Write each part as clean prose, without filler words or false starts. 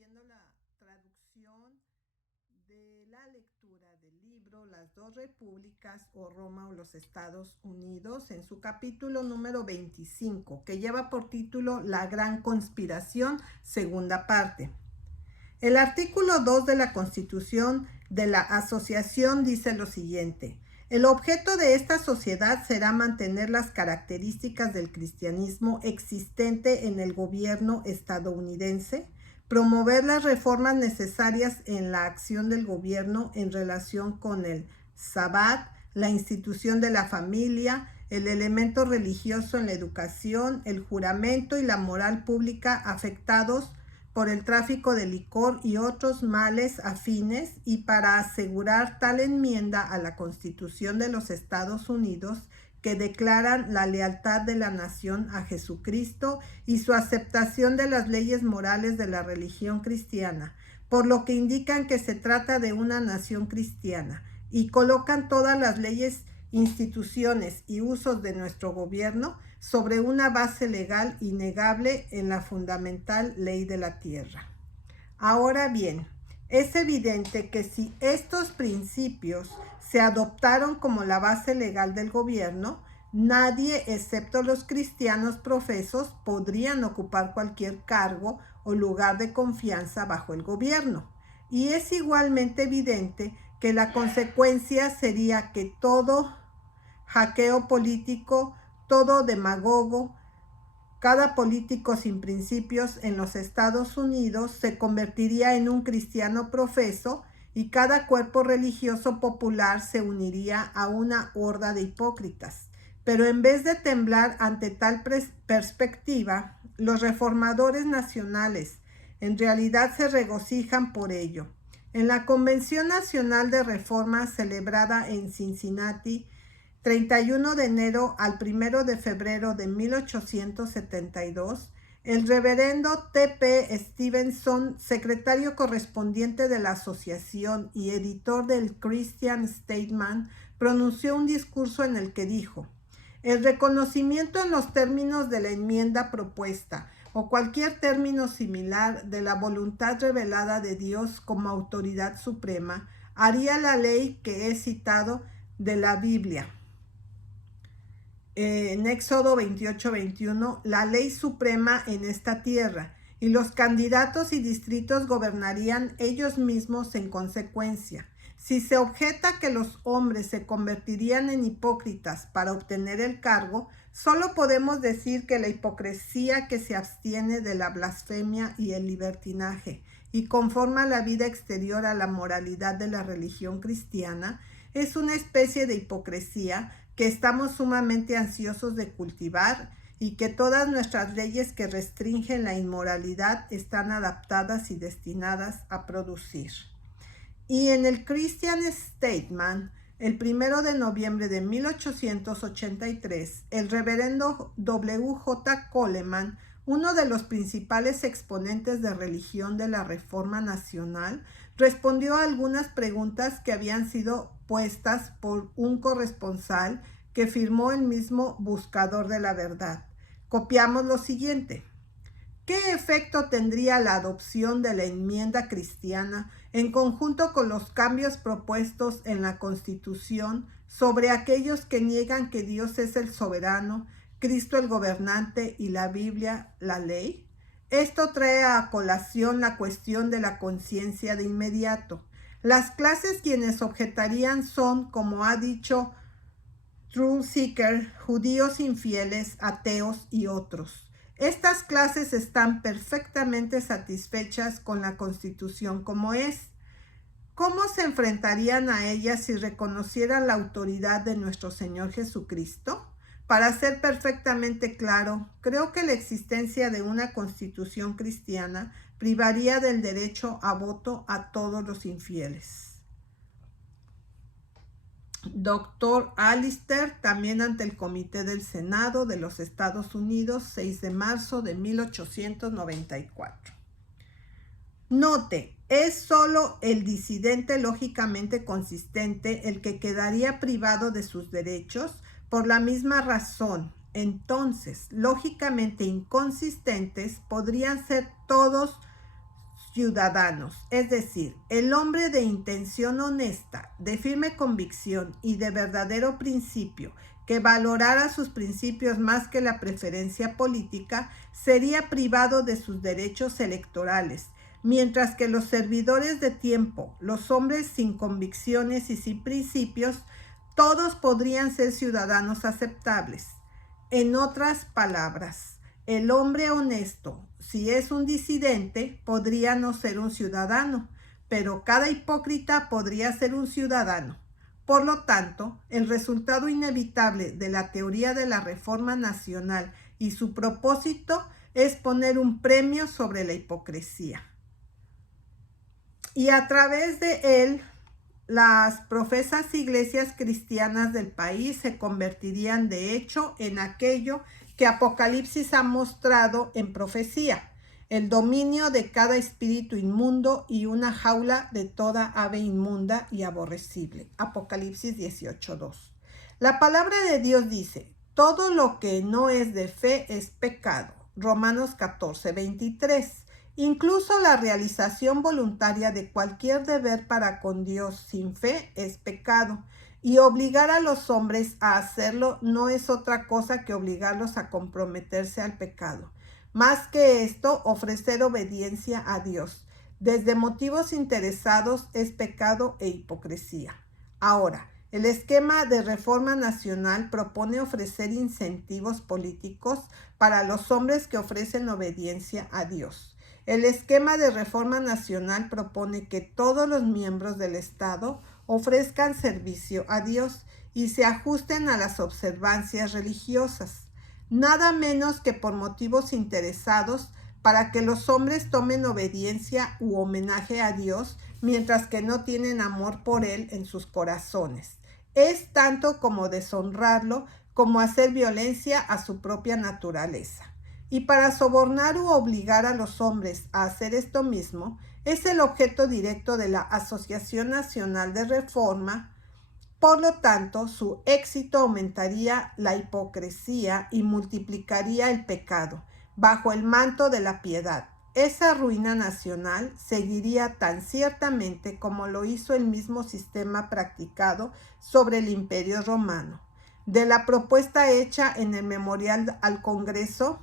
oyendo la traducción de la lectura del libro Las dos repúblicas o Roma o los Estados Unidos en su capítulo número 25, que lleva por título La Gran Conspiración, segunda parte. El artículo 2 de la Constitución de la Asociación dice lo siguiente: el objeto de esta sociedad será mantener las características del cristianismo existente en el gobierno estadounidense, promover las reformas necesarias en la acción del gobierno en relación con el Sabbat, la institución de la familia, el elemento religioso en la educación, el juramento y la moral pública afectados por el tráfico de licor y otros males afines, y para asegurar tal enmienda a la Constitución de los Estados Unidos que declaran la lealtad de la nación a Jesucristo y su aceptación de las leyes morales de la religión cristiana, por lo que indican que se trata de una nación cristiana, y colocan todas las leyes, instituciones y usos de nuestro gobierno sobre una base legal innegable en la fundamental ley de la tierra. Ahora bien, es evidente que si estos principios se adoptaron como la base legal del gobierno, nadie excepto los cristianos profesos podrían ocupar cualquier cargo o lugar de confianza bajo el gobierno. Y es igualmente evidente que la consecuencia sería que todo hackeo político, todo demagogo, cada político sin principios en los Estados Unidos se convertiría en un cristiano profeso, y cada cuerpo religioso popular se uniría a una horda de hipócritas. Pero en vez de temblar ante tal perspectiva, los reformadores nacionales en realidad se regocijan por ello. En la Convención Nacional de Reforma celebrada en Cincinnati, 31 de enero al 1 de febrero de 1872, el reverendo T.P. Stevenson, secretario correspondiente de la asociación y editor del Christian Statesman, pronunció un discurso en el que dijo: el reconocimiento en los términos de la enmienda propuesta o cualquier término similar de la voluntad revelada de Dios como autoridad suprema haría la ley que he citado de la Biblia, en Éxodo 28-21, la ley suprema en esta tierra, y los candidatos y distritos gobernarían ellos mismos en consecuencia. Si se objeta que los hombres se convertirían en hipócritas para obtener el cargo, solo podemos decir que la hipocresía que se abstiene de la blasfemia y el libertinaje y conforma la vida exterior a la moralidad de la religión cristiana es una especie de hipocresía que estamos sumamente ansiosos de cultivar, y que todas nuestras leyes que restringen la inmoralidad están adaptadas y destinadas a producir. Y en el Christian Statesman, el 1 de noviembre de 1883, el reverendo W.J. Coleman, uno de los principales exponentes de religión de la Reforma Nacional, respondió a algunas preguntas que habían sido puestas por un corresponsal que firmó el mismo buscador de la verdad. Copiamos lo siguiente: ¿qué efecto tendría la adopción de la enmienda cristiana en conjunto con los cambios propuestos en la Constitución sobre aquellos que niegan que Dios es el soberano, Cristo el gobernante y la Biblia la ley? Esto trae a colación la cuestión de la conciencia de inmediato. Las clases quienes objetarían son, como ha dicho Truth Seeker, judíos infieles, ateos y otros. Estas clases están perfectamente satisfechas con la Constitución como es. ¿Cómo se enfrentarían a ella si reconocieran la autoridad de nuestro Señor Jesucristo? Para ser perfectamente claro, creo que la existencia de una Constitución cristiana privaría del derecho a voto a todos los infieles. Dr. Alistair, también ante el Comité del Senado de los Estados Unidos, 6 de marzo de 1894. Note, es solo el disidente lógicamente consistente el que quedaría privado de sus derechos por la misma razón. Entonces, lógicamente inconsistentes podrían ser todos ciudadanos, es decir, el hombre de intención honesta, de firme convicción y de verdadero principio, que valorara sus principios más que la preferencia política, sería privado de sus derechos electorales, mientras que los servidores de tiempo, los hombres sin convicciones y sin principios, todos podrían ser ciudadanos aceptables. En otras palabras, el hombre honesto, si es un disidente, podría no ser un ciudadano, pero cada hipócrita podría ser un ciudadano. Por lo tanto, el resultado inevitable de la teoría de la reforma nacional y su propósito es poner un premio sobre la hipocresía. Y a través de él, las profesas iglesias cristianas del país se convertirían de hecho en aquello que Apocalipsis ha mostrado en profecía: el dominio de cada espíritu inmundo y una jaula de toda ave inmunda y aborrecible. Apocalipsis 18:2. La palabra de Dios dice: todo lo que no es de fe es pecado. Romanos 14:23. Incluso la realización voluntaria de cualquier deber para con Dios sin fe es pecado, y obligar a los hombres a hacerlo no es otra cosa que obligarlos a comprometerse al pecado. Más que esto, ofrecer obediencia a Dios desde motivos interesados es pecado e hipocresía. Ahora, el esquema de reforma nacional propone ofrecer incentivos políticos para los hombres que ofrecen obediencia a Dios. El esquema de reforma nacional propone que todos los miembros del Estado ofrezcan servicio a Dios y se ajusten a las observancias religiosas, nada menos que por motivos interesados para que los hombres tomen obediencia u homenaje a Dios, mientras que no tienen amor por Él en sus corazones. Es tanto como deshonrarlo como hacer violencia a su propia naturaleza. Y para sobornar u obligar a los hombres a hacer esto mismo, es el objeto directo de la Asociación Nacional de Reforma. Por lo tanto, su éxito aumentaría la hipocresía y multiplicaría el pecado bajo el manto de la piedad. Esa ruina nacional seguiría tan ciertamente como lo hizo el mismo sistema practicado sobre el Imperio Romano. De la propuesta hecha en el memorial al Congreso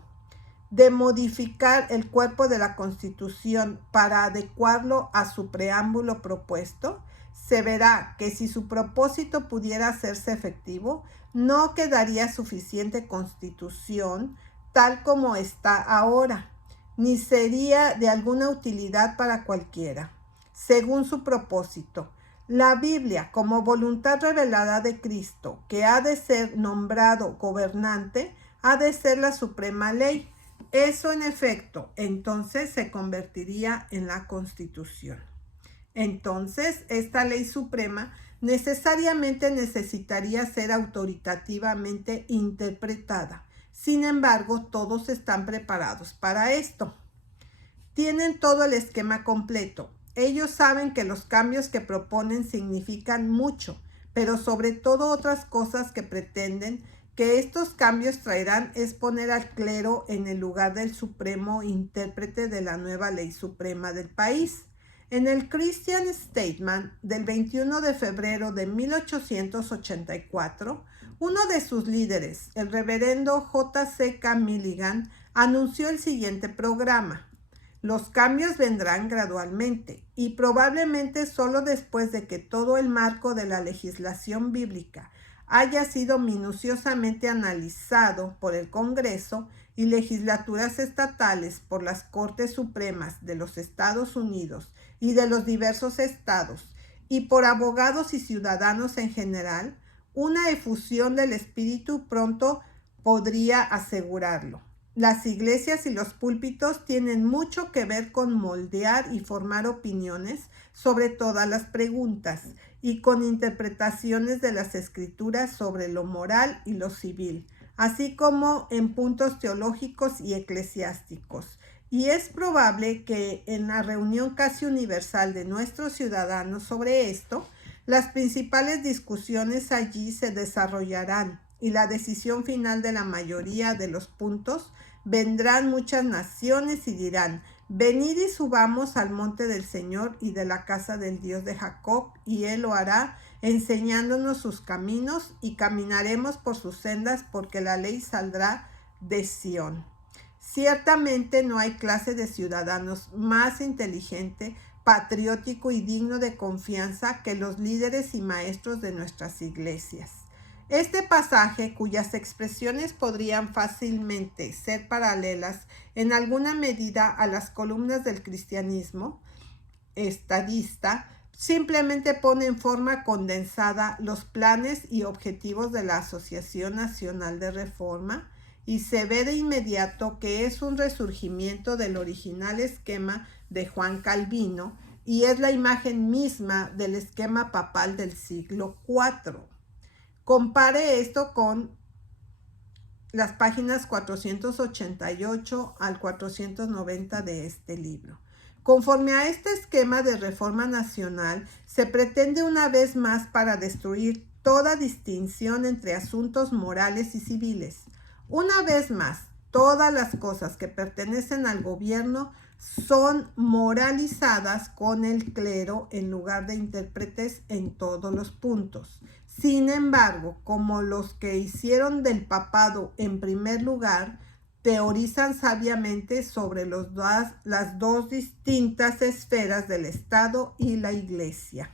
de modificar el cuerpo de la Constitución para adecuarlo a su preámbulo propuesto, se verá que si su propósito pudiera hacerse efectivo, no quedaría suficiente Constitución tal como está ahora, ni sería de alguna utilidad para cualquiera. Según su propósito, la Biblia, como voluntad revelada de Cristo, que ha de ser nombrado gobernante, ha de ser la suprema ley. Eso, en efecto, entonces se convertiría en la Constitución. Entonces, esta ley suprema necesariamente necesitaría ser autoritativamente interpretada. Sin embargo, todos están preparados para esto. Tienen todo el esquema completo. Ellos saben que los cambios que proponen significan mucho, pero sobre todo otras cosas que pretenden que estos cambios traerán es poner al clero en el lugar del supremo intérprete de la nueva ley suprema del país. En el Christian Statement del 21 de febrero de 1884, uno de sus líderes, el reverendo J.C.K. Milligan, anunció el siguiente programa: los cambios vendrán gradualmente y probablemente solo después de que todo el marco de la legislación bíblica haya sido minuciosamente analizado por el Congreso y legislaturas estatales, por las Cortes Supremas de los Estados Unidos y de los diversos estados, y por abogados y ciudadanos en general, una efusión del espíritu pronto podría asegurarlo. Las iglesias y los púlpitos tienen mucho que ver con moldear y formar opiniones sobre todas las preguntas y con interpretaciones de las escrituras sobre lo moral y lo civil, así como en puntos teológicos y eclesiásticos. Y es probable que en la reunión casi universal de nuestros ciudadanos sobre esto, las principales discusiones allí se desarrollarán y la decisión final de la mayoría de los puntos. Vendrán muchas naciones y dirán: venid y subamos al monte del Señor y de la casa del Dios de Jacob, y Él lo hará, enseñándonos sus caminos, y caminaremos por sus sendas, porque la ley saldrá de Sión. Ciertamente no hay clase de ciudadanos más inteligente, patriótico y digno de confianza que los líderes y maestros de nuestras iglesias. Este pasaje, cuyas expresiones podrían fácilmente ser paralelas en alguna medida a las columnas del cristianismo estadista, simplemente pone en forma condensada los planes y objetivos de la Asociación Nacional de Reforma, y se ve de inmediato que es un resurgimiento del original esquema de Juan Calvino y es la imagen misma del esquema papal del siglo IV. Compare esto con las páginas 488 al 490 de este libro. Conforme a este esquema de reforma nacional, se pretende una vez más para destruir toda distinción entre asuntos morales y civiles. Una vez más, todas las cosas que pertenecen al gobierno son moralizadas con el clero en lugar de intérpretes en todos los puntos. Sin embargo, como los que hicieron del papado en primer lugar, teorizan sabiamente sobre las dos distintas esferas del Estado y la Iglesia.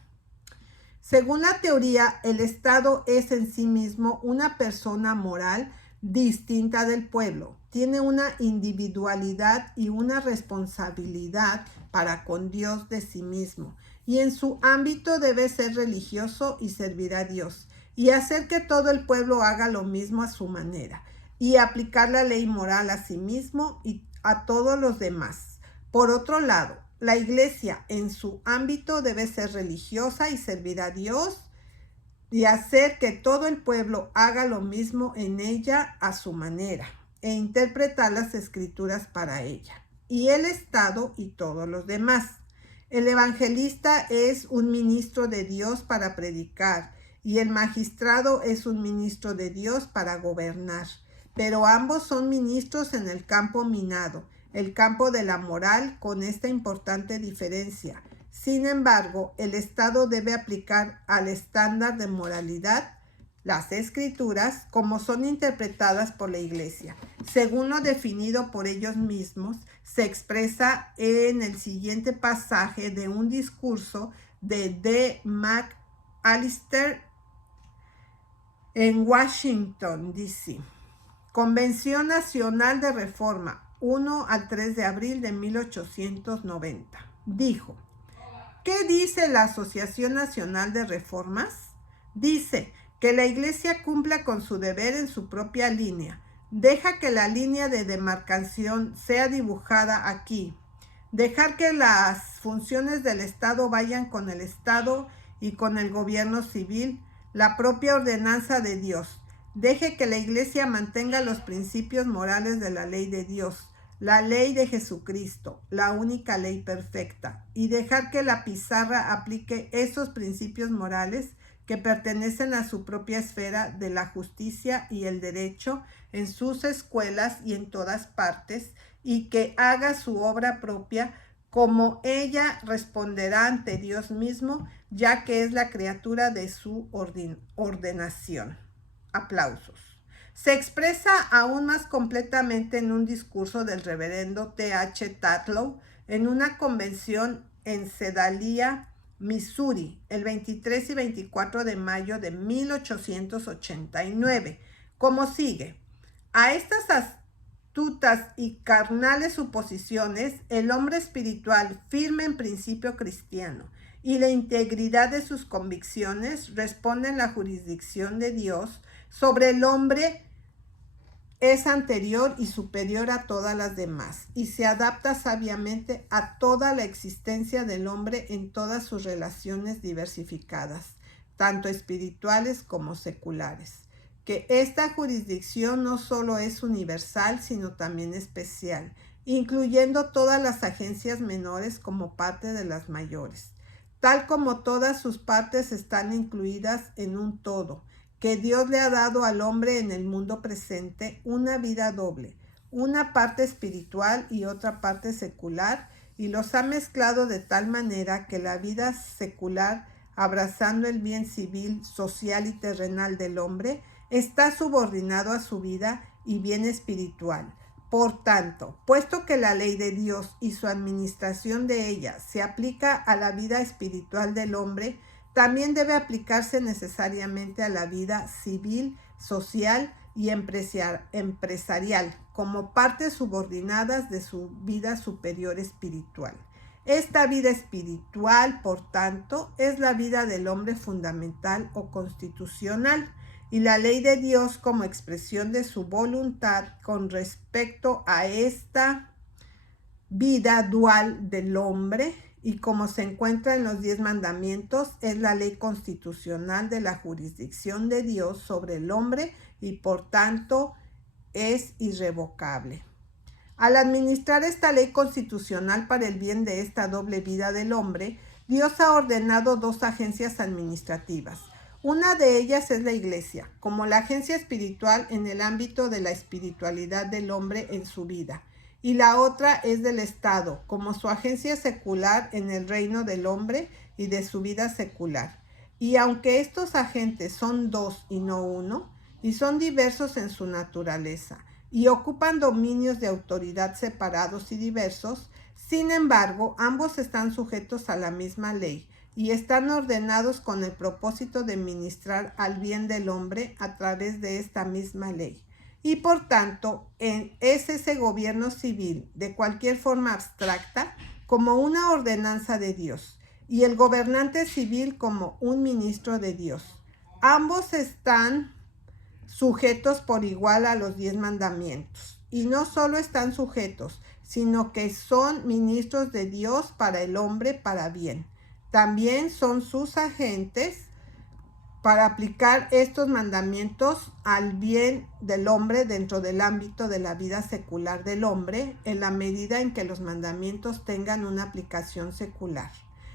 Según la teoría, el Estado es en sí mismo una persona moral distinta del pueblo. Tiene una individualidad y una responsabilidad para con Dios de sí mismo, y en su ámbito debe ser religioso y servir a Dios, y hacer que todo el pueblo haga lo mismo a su manera, y aplicar la ley moral a sí mismo y a todos los demás. Por otro lado, la Iglesia en su ámbito debe ser religiosa y servir a Dios, y hacer que todo el pueblo haga lo mismo en ella a su manera, e interpretar las escrituras para ella, y el Estado y todos los demás. El evangelista es un ministro de Dios para predicar, y el magistrado es un ministro de Dios para gobernar, pero ambos son ministros en el campo minado, el campo de la moral, con esta importante diferencia. Sin embargo, el Estado debe aplicar al estándar de moralidad las escrituras como son interpretadas por la Iglesia, según lo definido por ellos mismos. Se expresa en el siguiente pasaje de un discurso de D. McAllister en Washington, D.C. Convención Nacional de Reforma, 1 al 3 de abril de 1890. Dijo: ¿qué dice la Asociación Nacional de Reformas? Dice que la Iglesia cumpla con su deber en su propia línea. Deja que la línea de demarcación sea dibujada aquí. Dejar que las funciones del Estado vayan con el Estado y con el gobierno civil, la propia ordenanza de Dios. Deje que la Iglesia mantenga los principios morales de la ley de Dios, la ley de Jesucristo, la única ley perfecta, y dejar que la pizarra aplique esos principios morales que pertenecen a su propia esfera de la justicia y el derecho en sus escuelas y en todas partes, y que haga su obra propia, como ella responderá ante Dios mismo, ya que es la criatura de su ordenación. Aplausos. Se expresa aún más completamente en un discurso del reverendo T.H. Tatlow en una convención en Sedalia, Missouri, el 23 y 24 de mayo de 1889, como sigue: a estas astutas y carnales suposiciones, el hombre espiritual, firme en principio cristiano, y la integridad de sus convicciones responden la jurisdicción de Dios sobre el hombre es anterior y superior a todas las demás, y se adapta sabiamente a toda la existencia del hombre en todas sus relaciones diversificadas, tanto espirituales como seculares. Que esta jurisdicción no solo es universal, sino también especial, incluyendo todas las agencias menores como parte de las mayores, tal como todas sus partes están incluidas en un todo, que Dios le ha dado al hombre en el mundo presente una vida doble, una parte espiritual y otra parte secular, y los ha mezclado de tal manera que la vida secular, abrazando el bien civil, social y terrenal del hombre, está subordinado a su vida y bien espiritual. Por tanto, puesto que la ley de Dios y su administración de ella se aplica a la vida espiritual del hombre, también debe aplicarse necesariamente a la vida civil, social y empresarial, como partes subordinadas de su vida superior espiritual. Esta vida espiritual, por tanto, es la vida del hombre fundamental o constitucional, y la ley de Dios como expresión de su voluntad con respecto a esta vida dual del hombre, y como se encuentra en los 10 mandamientos, es la ley constitucional de la jurisdicción de Dios sobre el hombre y por tanto es irrevocable. Al administrar esta ley constitucional para el bien de esta doble vida del hombre, Dios ha ordenado 2 agencias administrativas. Una de ellas es la Iglesia, como la agencia espiritual en el ámbito de la espiritualidad del hombre en su vida, y la otra es del Estado, como su agencia secular en el reino del hombre y de su vida secular. Y aunque estos agentes son 2 y no 1, y son diversos en su naturaleza, y ocupan dominios de autoridad separados y diversos, sin embargo, ambos están sujetos a la misma ley, y están ordenados con el propósito de ministrar al bien del hombre a través de esta misma ley. Y por tanto, es ese gobierno civil de cualquier forma abstracta como una ordenanza de Dios, y el gobernante civil como un ministro de Dios. Ambos están sujetos por igual a los 10 mandamientos, y no solo están sujetos, sino que son ministros de Dios para el hombre para bien. También son sus agentes para aplicar estos mandamientos al bien del hombre dentro del ámbito de la vida secular del hombre, en la medida en que los mandamientos tengan una aplicación secular.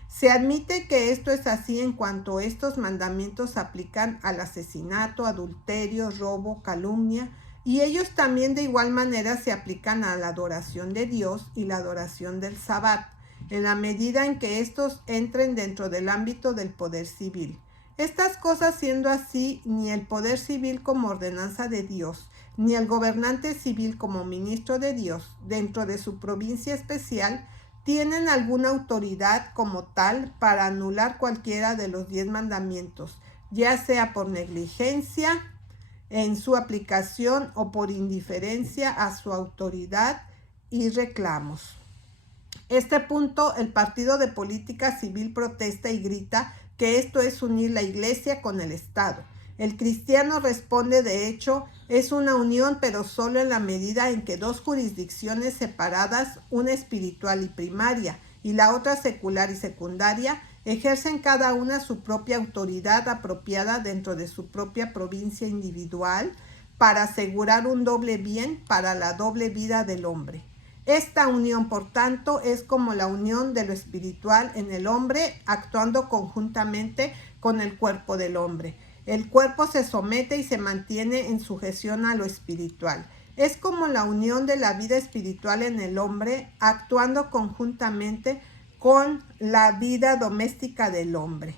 Se admite que esto es así en cuanto estos mandamientos aplican al asesinato, adulterio, robo, calumnia, y ellos también de igual manera se aplican a la adoración de Dios y la adoración del Sabbat, en la medida en que estos entren dentro del ámbito del poder civil. Estas cosas siendo así, ni el poder civil como ordenanza de Dios, ni el gobernante civil como ministro de Dios, dentro de su provincia especial, tienen alguna autoridad como tal para anular cualquiera de los 10 mandamientos, ya sea por negligencia en su aplicación o por indiferencia a su autoridad y reclamos. Este punto, el partido de política civil protesta y grita que esto es unir la Iglesia con el Estado. El cristiano responde, de hecho, es una unión, pero solo en la medida en que 2 jurisdicciones separadas, una espiritual y primaria, y la otra secular y secundaria, ejercen cada una su propia autoridad apropiada dentro de su propia provincia individual para asegurar un doble bien para la doble vida del hombre. Esta unión, por tanto, es como la unión de lo espiritual en el hombre, actuando conjuntamente con el cuerpo del hombre. El cuerpo se somete y se mantiene en sujeción a lo espiritual. Es como la unión de la vida espiritual en el hombre, actuando conjuntamente con la vida doméstica del hombre.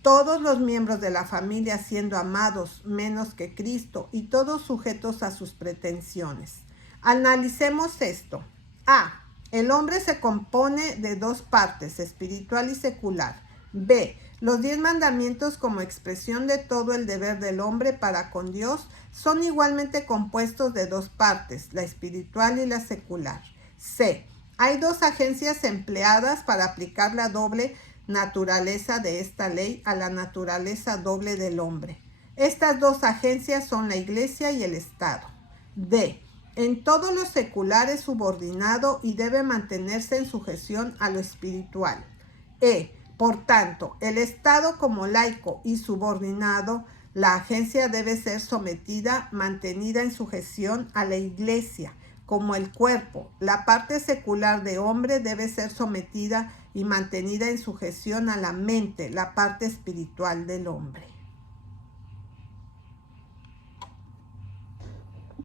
Todos los miembros de la familia siendo amados menos que Cristo y todos sujetos a sus pretensiones. Analicemos esto. A. El hombre se compone de 2 partes, espiritual y secular. B. Los 10 mandamientos como expresión de todo el deber del hombre para con Dios son igualmente compuestos de 2 partes, la espiritual y la secular. C. Hay 2 agencias empleadas para aplicar la doble naturaleza de esta ley a la naturaleza doble del hombre. Estas 2 agencias son la Iglesia y el Estado. D. En todo lo secular es subordinado y debe mantenerse en sujeción a lo espiritual. E. Por tanto, el Estado como laico y subordinado, la agencia debe ser sometida, mantenida en sujeción a la Iglesia, como el cuerpo. La parte secular de hombre debe ser sometida y mantenida en sujeción a la mente, la parte espiritual del hombre.